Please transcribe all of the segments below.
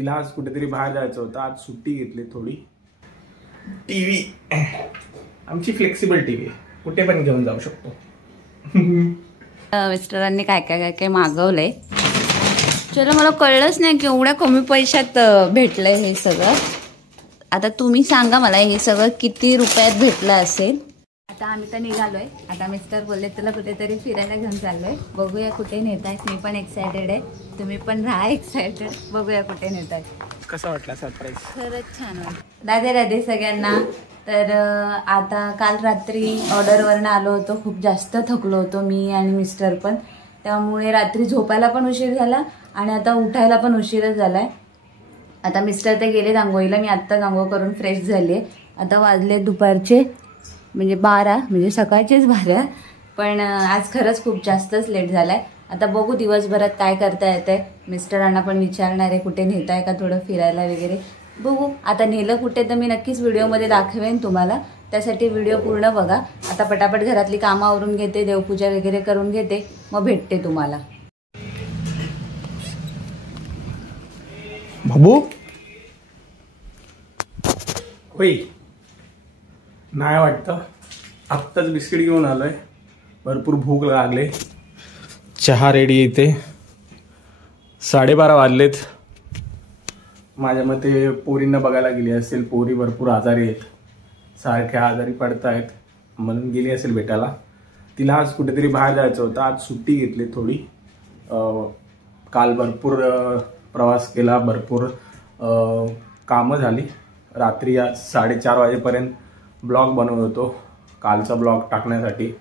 तिला आज कुठेतरी बाहेर जायचं होतं, आज सुट्टी घेतली थोडी. टीव्ही आमची फ्लेक्सिबल टीव्ही कुठे पण घेऊन जाऊ शकतो. मिस्टरांनी काय काय काय मागवलंय. चलो मला कळलंच नाही की एवढ्या कमी पैशात भेटलंय हे सगळं. आता तुम्ही सांगा मला हे सगळं किती रुपयात भेटलं असेल. आता आम्ही तर निघालोय. आता मिस्टर बोलले तुला कुठेतरी फिरायला घेऊन चाललोय, बघूया कुठे नेत आहेत. मी पण एक्सायटेड आहे, तुम्ही पण राहा एक्सायटेड, बघूया कुठे नेत आहेत. कसा वाटला सरप्राईज? खरंच छान वाटलं. राधे राधे सगळ्यांना. तर आता काल रात्री ऑर्डरवरनं आलो होतो, खूप जास्त थकलो होतो मी आणि मिस्टर पण, त्यामुळे रात्री झोपायला पण उशीर झाला आणि आता उठायला पण उशीरच झालाय. आता मिस्टर ते गेले आंघोळीला, मी आत्ताच आंघोळ करून फ्रेश झाली आहे. आता वाजले दुपारचे म्हणजे 12, म्हणजे सकाळचेच 12, पण आज खरंच खूप जास्तच लेट झालाय. आता बघू दिवसभरात काय करता येतंय. मिस्टरांना पण विचारणार आहे कुठे नेताय का थोडं फिरायला वगैरे, बघू. आता नेलं कुठे तर मी नक्कीच व्हिडिओमध्ये दाखवेन तुम्हाला, त्यासाठी व्हिडिओ पूर्ण बघा. आता पटापट घरातली कामं आवरून घेते, देवपूजा वगैरे करून घेते, मग भेटते तुम्हाला. बाबू होय नाही वाटतं. आत्ताच बिस्किट घेऊन आलोय, भरपूर भूक लागले. चहा रेडी इथे. 12:30 वाजलेत. माझ्या मते पोरींना बघायला गेली असेल. पोरी भरपूर आजारी आहेत, सारख्या आजारी पडत आहेत, म्हणून गेली असेल भेटायला. तिला आज कुठेतरी बाहेर जायचं होतं, आज सुट्टी घेतली थोडी. काल भरपूर प्रवास केला, भरपूर कामं झाली. रात्री आज 4:30 वाजेपर्यंत ब्लॉग बनवत होतो, कालचा ब्लॉग टाकण्यासाठी.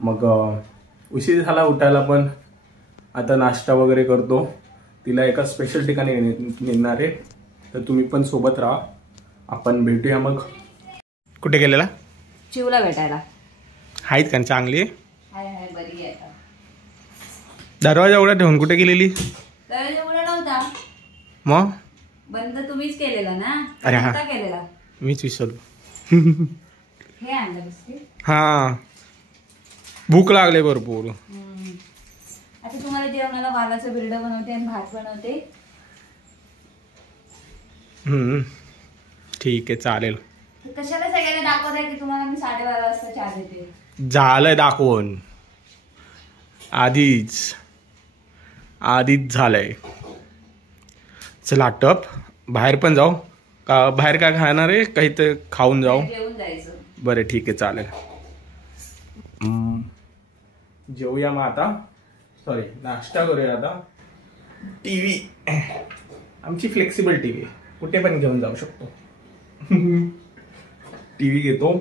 मग उशीर झाला उठायला, पण आता नाश्ता वगैरे करतो. तिला एका स्पेशल ठिकाणी नेणार आहे, तर तुम्ही पण सोबत राहा. आपण भेटूया मग. कुठे गेलेला? चिवला भेटायला. आहेत का? चांगली आहे, हाय बरी आहे. दरवाजा उघडा ठेवून कुठे गेलेली? दरवाजा उघडा नव्हता, मग बंद तुम्हीच केलेला ना? अरे हा, केलेला मीच विसरलो. हे आणलं बिस्किट. हा, भूक लागले भरपूर. आता तुम्हाला जेवणाला वालाचं बिरडं बनवते आणि भात बनवते. ठीक आहे, चालेल. कशाला सगळ्यांना दाखवत आहे की तुम्हाला मी 12:30 वाजता चहा देते? झालंय दाखवून, आधीच झालंय. चला टप बाहेर पण जाऊ का? बाहेर काय खाणार आहे? काही तर खाऊन जाऊ. जेवून जायचं. बरं ठीक आहे, चालेल. जेवूया मग आता. सॉरी, नाश्ता करूया आता. टीव्ही आमची फ्लेक्सिबल टीव्ही कुठे पण घेऊन जाऊ शकतो. टीव्ही घेतो,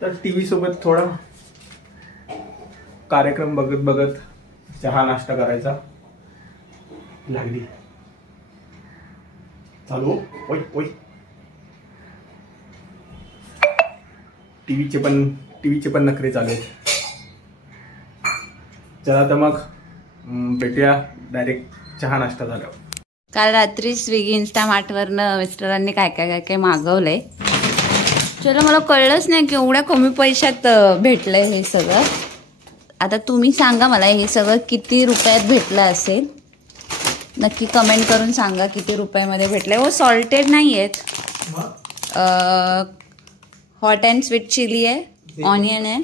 तर टीव्ही सोबत थोडा कार्यक्रम बघत बघत चहा नाश्ता करायचा. लागली चालू. ओय ओय, टीव्हीचे पण नखरे चालू आहेत. चला तर मग भेटूया डायरेक्ट चहा नाश्ता झाल्यावर. काल रात्री स्विगी इन्स्टामार्टवरनं मिस्टरांनी काय काय काय काय मागवलंय. चलो मला कळलंच नाही की एवढ्या कमी पैशात भेटलंय हे सगळं. आता तुम्ही सांगा मला हे सगळं किती रुपयात भेटलं असेल. नक्की कमेंट करून सांगा किती रुपयामध्ये भेटलंय. हो, सॉल्टेड नाही आहेत, हॉट अँड स्वीट चिली आहे, ऑनियन आहे.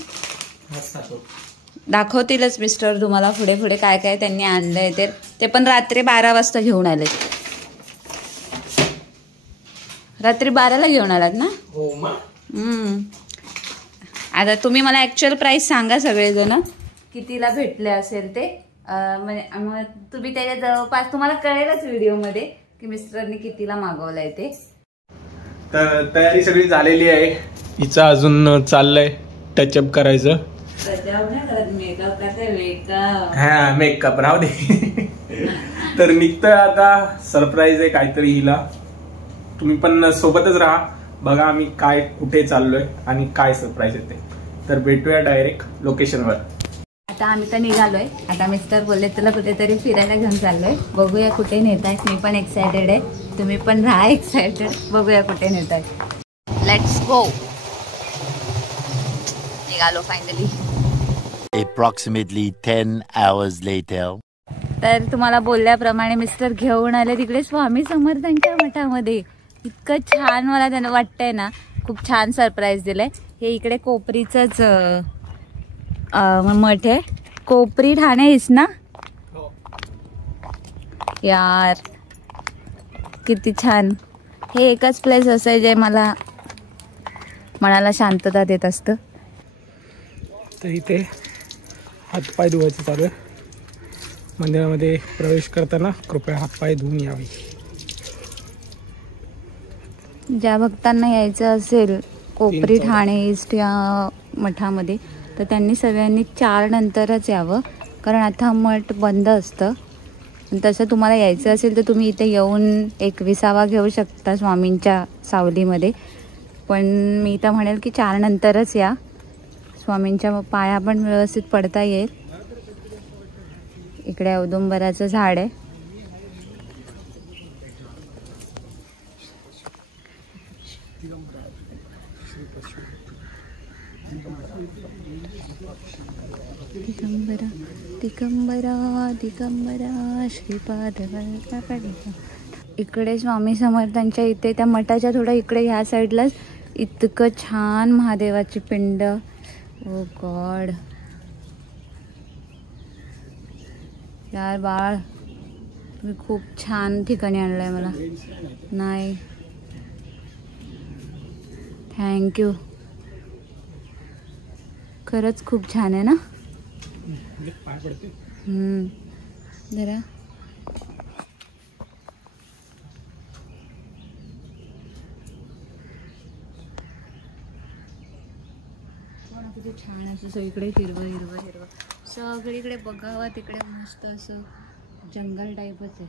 दाखवतीलच मिस्टर तुम्हाला पुढे पुढे काय काय त्यांनी आणलंय. ते पण रात्री 12 वाजता घेऊन आले. रात्री 12ला घेऊन आलात ना? हो मग. आता तुम्ही मला ॲक्च्युअल प्राईस सांगा सगळेजण कितीला भेटले असेल ते. म्हणजे तुम्ही त्याच्या जवळपास तुम्हाला कळेलच व्हिडिओमध्ये की मिस्टरने कितीला मागवलंय ते. तर तयारी सगळी झालेली आहे. हिचं अजून चाललंय टचअप करायचं. हा, मेकअप राहू दे. तर निघतोय आता. सरप्राईज आहे काहीतरी हिला. तुम्ही पण सोबतच राहा, बघा आम्ही काय कुठे चाललोय आणि काय सरप्राईज येते. तर भेटूया डायरेक्ट लोकेशनवर. आता आम्ही तर निघालोय. आता मिस्टर बोलले तुला कुठेतरी फिरायला घेऊन चाललोय, बघूया कुठे नेत आहेत. मी पण एक्सायटेड आहे, तुम्ही पण राहा एक्सायटेड, बघूया कुठे नेत आहेत. Let's go. निघालो फायनली. Approximately 10 hours later. तर तुम्हाला बोलल्याप्रमाणे मिस्टर घेऊन आले तिकडे स्वामी समर्थांच्या मठामध्ये. इतकं छान मला त्यांना वाटतंय ना, खूप छान सरप्राईज दिलंय. हे इकडे कोपरीचंच मठ आहे. कोपरी ठाणे इस ना यार, किती छान. हे एकच प्लेस असं आहे जे मला मनाला शांतता देत असतं. तर इथे हातपाय धुवायचं चालू आहे. मंदिरामध्ये प्रवेश करताना कृपया हातपाय धुवून यावे. ज्या भक्तांना यायचं असेल कोपरी ठाणे ईस्ट या मठामध्ये तर त्यांनी सगळ्यांनी 4 नंतरच यावं, कारण आता मठ बंद असतं. तसं तुम्हाला यायचं असेल तर तुम्ही इथे येऊन एक विसावा घेऊ शकता स्वामींच्या सावलीमध्ये. पण मी तर म्हणेल की 4 नंतरच या. स्वामींच्या पाया पण व्यवस्थित पडता येईल. इकडे औदुंबराचं झाड आहे. दिगंबरा दिगंबरा दिगंबरा श्रीपाद वल्लभ. इकडे स्वामी समर्थांच्या इथे त्या मठाच्या थोडं इकडे ह्या साईडलाच इतकं छान महादेवाची पिंड. ओ गॉड यार बाळ, तुम्ही खूप छान ठिकाणी आणलंय मला. नाही थँक्यू, खरंच खूप छान आहे ना. जरा किती छान असं सगळीकडे हिरवं हिरवं हिरवं सगळीकडे बघावं. तिकडे मस्त असं जंगल टाईपच आहे.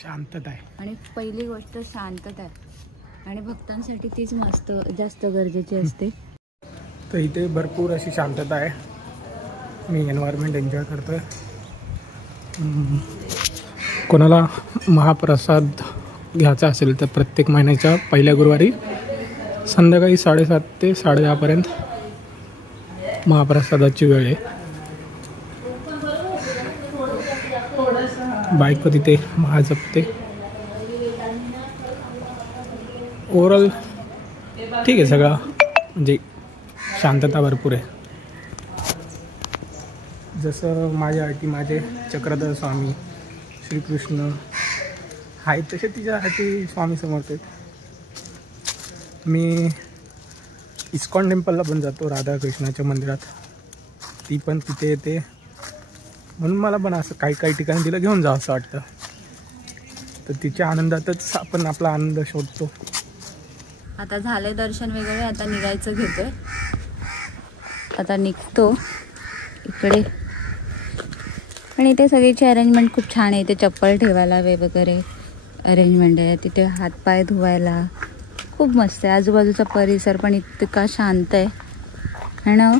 शांतता आहे. आणि पहिली गोष्ट शांतता आहे. आणि भक्तांसाठी तीच मस्त जास्त गरजेची असते. तर इथे भरपूर अशी शांतता आहे. मी एन्व्हायरमेंट एन्जॉय करतोय. कोणाला महाप्रसाद घ्यायचा असेल तर प्रत्येक महिन्याच्या पहिल्या गुरुवारी संध्याकाळी 7:30 ते 10:30 महाप्रसादाची वेळ आहे. बायको तिथे महा जपते. ओव्हरऑल ठीक आहे सगळं, म्हणजे शांतता भरपूर आहे. जसं माझ्यासाठी माझे चक्रधर स्वामी श्रीकृष्ण आहेत तसे तिच्यासाठी स्वामी समर्थ आहेत. मी इस्कॉन टेम्पलला पण जातो, राधाकृष्णाच्या मंदिरात. ती पण तिथे येते, म्हणून मला पण असं काही काही ठिकाणी तिला घेऊन जावं असं वाटतं. तर तिच्या आनंदातच आपण आपला आनंद शोधतो. आता झाले दर्शन वगैरे, आता निघायचं घेतोय. आता निघतो इकडे. पण इथे सगळीची अरेंजमेंट खूप छान आहे. इथे चप्पल ठेवायला वगैरे अरेंजमेंट आहे. तिथे हातपाय धुवायला खूप मस्त आहे. आजूबाजूचा परिसर पण इतका शांत आहे ना.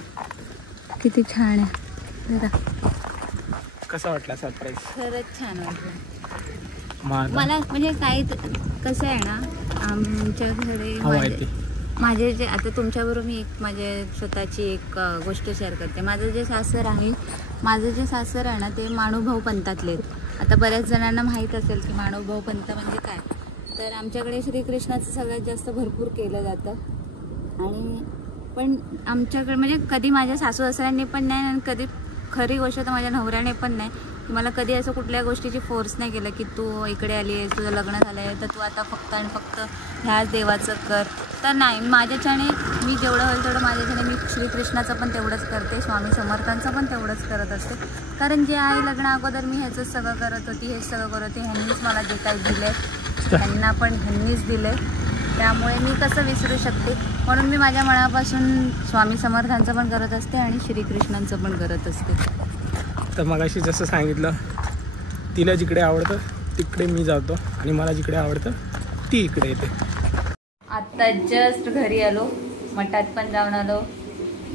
किती छान आहे. जरा कसा वाटला सरप्राईज? खरंच छान वाटलं मला. म्हणजे काही कसं आहे ना, आमच्याकडे माझे जे आता तुमच्याबरोबर मी एक माझे स्वतःची एक गोष्ट शेअर करते. माझं जे सासर आहे ना ते माणूभाऊ पंथातले आहेत. आता बऱ्याच जणांना माहीत असेल की माणूभाऊ पंथ म्हणजे काय. तर आमच्याकडे श्रीकृष्णाचं सगळ्यात जास्त भरपूर केलं जातं. आणि पण आमच्याकडे म्हणजे कधी माझ्या सासू सासऱ्यांनी पण नाही, आणि कधी खरी गोष्ट तर माझ्या नवऱ्याने पण नाही, मला कधी असं कुठल्या गोष्टीची फोर्स नाही केलं की तू इकडे आली आहेस, तुझं लग्न झालं आहे तर तू आता फक्त आणि फक्त ह्याच देवाचं कर. तर नाही, माझ्याच्याने मी जेवढं होईल तेवढं माझ्याच्याने मी श्रीकृष्णाचं पण तेवढंच करते, स्वामी समर्थांचं पण तेवढंच करत असते. कारण जे आहे लग्न अगोदर मी ह्याचंच सगळं करत होती, हेच सगळं करत होते. ह्यांनीच मला जे काही दिले त्यांना पण ह्यांनीच दिले. त्यामुळे मी कसं विसरू शकते. म्हणून मी माझ्या मनापासून स्वामी समर्थांचं पण करत असते आणि श्रीकृष्णांचं पण करत असते. तर मगाशी जसं सांगितलं, तिला जिकडे आवडतं तिकडे मी जातो आणि मला जिकडे आवडतं ती इकडे येते. आत्ता जस्ट घरी आलो, मठात पण जाऊन आलो,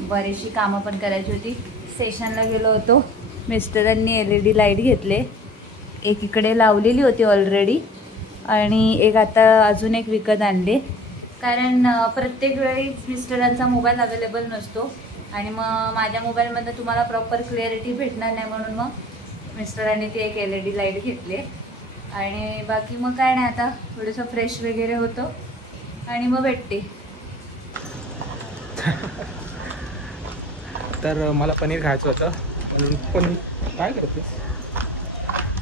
बरीचशी कामं पण करायची होती. स्टेशनला गेलो होतो. मिस्टरांनी LED लाईट घेतले. एक इकडे लावलेली होती ऑलरेडी आणि एक आता अजून एक विकत आणले. कारण प्रत्येक वेळी मिस्टरांचा मोबाईल अवेलेबल नसतो आणि मग माझ्या मोबाईलमध्ये तुम्हाला प्रॉपर क्लिअरिटी भेटणार नाही, म्हणून मग मिस्टरांनी ती एक LED लाईट घेतली आणि बाकी मग काय नाही, आता थोडंसं फ्रेश वगैरे होतो आणि मग भेटते. तर मला पनीर खायचं होतं म्हणून पण काय करतेस,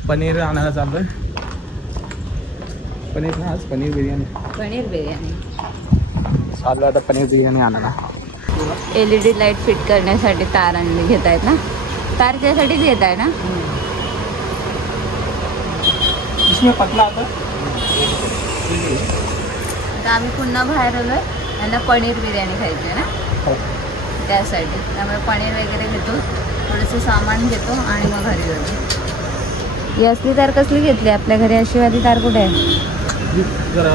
पनीर आणायला चाललोय. पनीर ना, आज पनीर बिर्याणी चालू आता पनीर बिर्याणी आणायला. LED लाईट फिट करण्यासाठी तार आणली घेत आहेत ना, तार त्यासाठीच घेत आहे ना. इसमें पतला आता आम्ही पुन्हा बाहेर आलोय, यांना पनीर बिर्याणी खायची आहे ना, त्यासाठी. त्यामुळे पनीर वगैरे घेतो, थोडंसं सामान घेतो आणि मग घरी जातो. ही असली तार कसली घेतली आपल्या घरी, अशी वाली तार कुठे आहे? जरा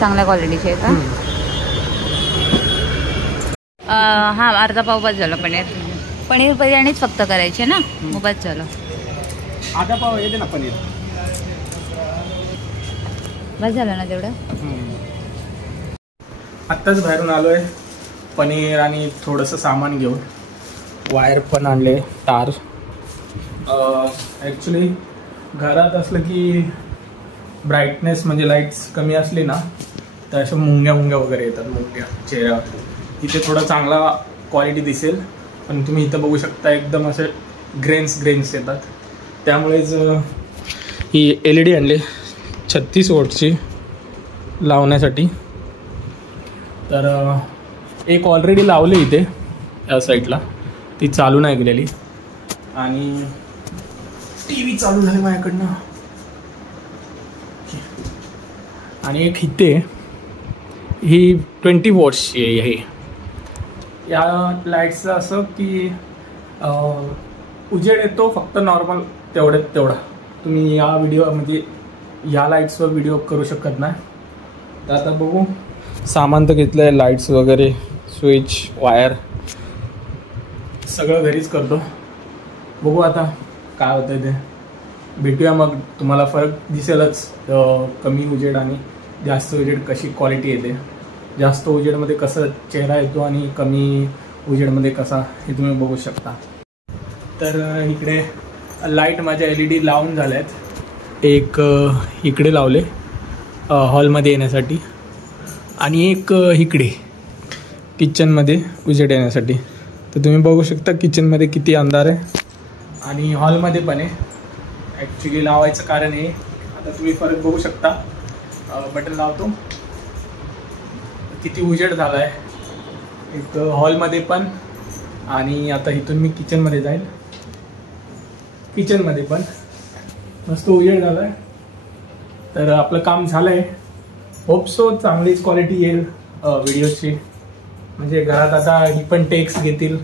चांगल्या क्वालिटीची आहे का? हां, अर्धा पाव बस झालं. पनीर बिर्याणीच फक्त करायची ना, मग बस झालं. आधा पाव येते ना पनीर, बस झालं ना तेवढं. आत्ताच बाहेरून आलोय पनीर आणि थोडंसं सामान घेऊन. वायर पण आणले, तार. ॲक्च्युली घरात असलं की ब्राईटनेस म्हणजे लाईट्स कमी असली ना तर अशा मुंग्या वगैरे येतात, मुंग्या चेहऱ्यावर. इथे थोडा चांगला क्वालिटी दिसेल, पण तुम्ही इथं बघू शकता एकदम असे ग्रेन्स येतात. त्यामुळेच ही LED आणली 36 वॉटची लावण्यासाठी. तर एक ऑलरेडी लावली इथे या साईडला, ती चालू नाही गेलेली. आणि TV चालू झाली माझ्याकडनं. आणि एक इथे ही 20 वॉट्सची आहे. हे या लाईट्सचं असं की उजेड येतो फक्त नॉर्मल तेवढा. तुम्ही या व्हिडिओ म्हणजे या लाईट्सवर व्हिडिओ करू शकत नाही. तर आता बघू, सामान तर घेतलं आहे, लाईट्स वगैरे, स्विच, वायर सगळं घरीच करतो. बघू आता काय होतं ते, भेटूया मग. तुम्हाला फरक दिसेलच, कमी उजेड आणि जास्त उजेड कशी क्वालिटी येते. जास्त उजेडमध्ये कसं चेहरा येतो आणि कमी उजेडमध्ये कसा, हे तुम्ही बघू शकता. तर इकडे लाईट माझ्या LED लावून झाल्या आहेत. एक इकडे लावले हॉलमध्ये येण्यासाठी आणि एक इकडे किचनमध्ये उजेड येण्यासाठी. तर तुम्ही बघू शकता किचनमध्ये किती अंधार आहे आणि हॉलमध्ये पण आहे. ॲक्च्युली लावायचं कारण हे, आता तुम्ही फरक बघू शकता. बटन लावतो, किती उजेड झाला आहे एक हॉलमध्ये पण. आणि आता इथून मी किचनमध्ये जाईल, किचनमध्ये पण मस्त उजेड झाला आहे. तर आपलं काम झालं आहे. होप सो चांगलीच क्वालिटी येईल व्हिडिओची. म्हणजे घरात आता ही पण टेक्स घेतील.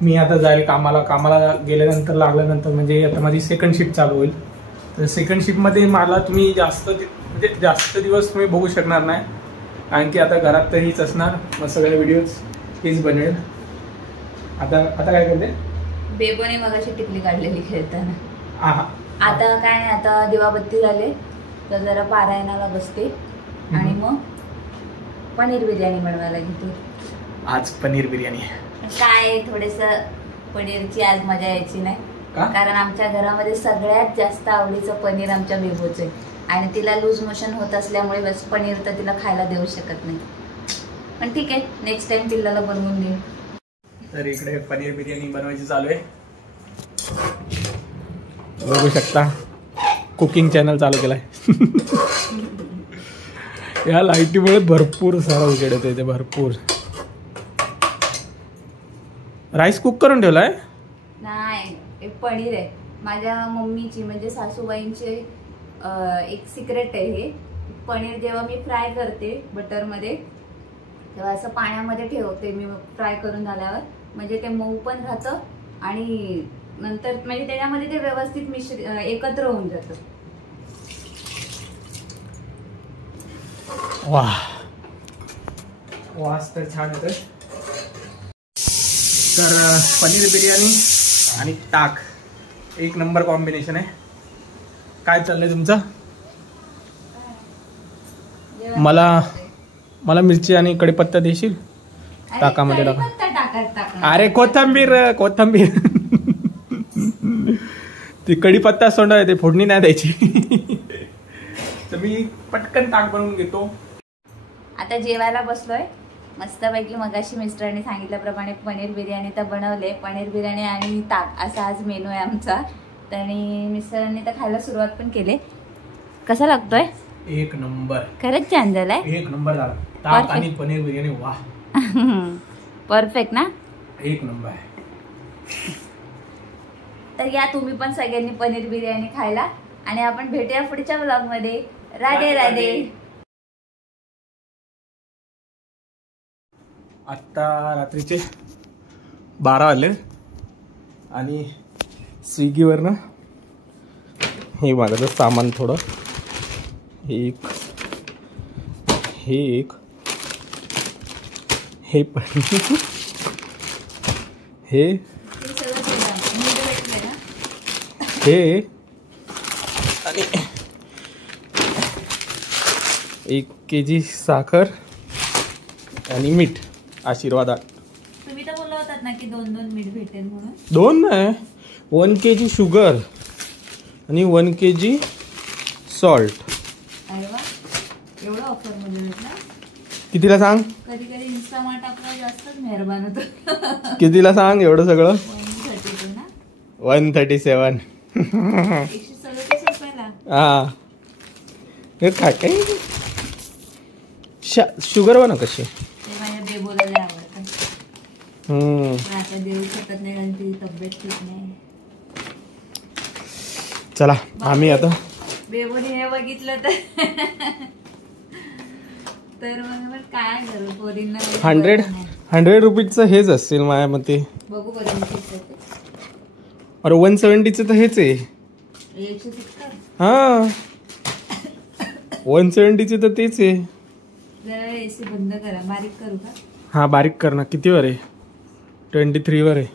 मी आता जाईल कामाला गेल्यानंतर लागल्यानंतर म्हणजे आता माझी सेकंड शिफ्ट चालू होईल. तर सेकंड शिफ्टमध्ये मला तुम्ही जास्त दिवस तुम्ही बघू शकणार नाही, कारण की आता घरात तर हीच असणार. मग सगळे व्हिडिओज हीच बनवेल. आता काय करते, बेबोने मगाशी टिकली काढलेली खेळताना. आता काय नाही, आता दिवाबत्ती झाले तर जरा पारायणाला बसते आणि मग पनीर बिर्याणी बनवायला घेते. आज पनीर बिर्याणी काय, थोडंसं पनीरची आज मजा यायची नाही, कारण आमच्या घरामध्ये सगळ्यात जास्त आवडीचं पनीर आमच्या बेबोचं आहे. आणि तिला लूज मोशन होत असल्यामुळे बस पनीर तर तिला खायला देऊ शकत नाही. पण ठीक आहे, नेक्स्ट टाइम पिल्लाला बनवून देईन. तर इकडे पनीर बिर्याणी बनवायची चालू आहे. बघू शकता, कुकिंग चॅनल चालू केलाय. या लाईटीमुळे भरपूर सारा उजेड येतो इथे, भरपूर. राईस कुक करून ठेवलाय? नाही, पनीर आहे माझ्या मम्मीची, म्हणजे सासूबाईंची एक सिक्रेट आहे हे. पनीर जेव्हा मी फ्राय करते बटरमध्ये तेव्हा असं पाण्यामध्ये ठेवते मी फ्राय करून झाल्यावर, म्हणजे ते मऊ पण राहतं आणि नंतर म्हणजे त्याच्यामध्ये ते व्यवस्थित एकत्र होऊन जातं. वास तर छान येतोय. तर पनीर बिर्याणी आणि ताक एक नंबर कॉम्बिनेशन आहे. काय चाललंय तुमचं? मला मिरची आणि कढीपत्ता देशील ताकामध्ये टाका. टाका. अरे कोथंबीर ती कढीपत्ता सोंडा येते, फोडणी नाही द्यायची. तर मी पटकन ताक बनवून घेतो. आता जेवायला बसलोय मस्तपैकी. मगाशी मिस्टरांनी सांगितल्याप्रमाणे पनीर बिर्याणी तर बनवले. पनीर बिर्याणी आणि ताक असा आज मेनू आहे आमचा. आणि मिस्टरांनी तर खायला सुरुवात पण केली. कसा लागतोय? एक नंबर. खरंच छान झालाय. एक नंबर झाला. ताक आणि पनीर बिर्याणी वा. परफेक्ट ना? एक नंबर. तर या तुम्ही पण सगळ्यांनी पनीर बिर्याणी खायला. आणि आपण भेटूया पुढच्या ब्लॉग मध्ये. राधे राधे. आत्ता रात्रीचे 12 वाजले आणि स्विगीवरनं हे मागवलं सामान थोडं. हे पण हे आणि 1 kg साखर आणि मीठ. आशीर्वादात. तुम्ही तर बोलला होतात ना की 2 मीठ भेटेल म्हणून. 2 नाही, 1 kg शुगर आणि 1 kg सॉल्ट. अरे वा, एवढं ऑफर मध्ये भेटला. कितीला सांग? कधी कधी इन्स्टामार्ट आपलं जास्तच मेहरबान होतं. कितीला सांग एवढं सगळं? 132 ना. 137. 137 रुपयाला. हा हे काय काय शुगर वा ना कशी. ते माझ्या बेबोला आवडतं. आता देऊ शकत नाही कारण ती तब्येत ठीक नाही. चला आम्ही आता बेबोनी हे बघितलं तर मग काय करू पोरींना. 100 रुपीजचं हेच असेल माझ्या मते. बघू बरं. अरे 170चं तर हेच आहे. 170. हा 170चे तर तेच आहे. जरा एसी बंद करा. बारीक करू का? हा बारीक कर ना. कितीवर आहे? 23 वर आहे.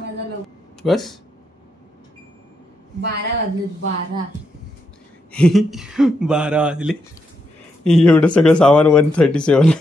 माझा बस 12 वाजले. 12 वाजले. एवढं सगळं सामान 137.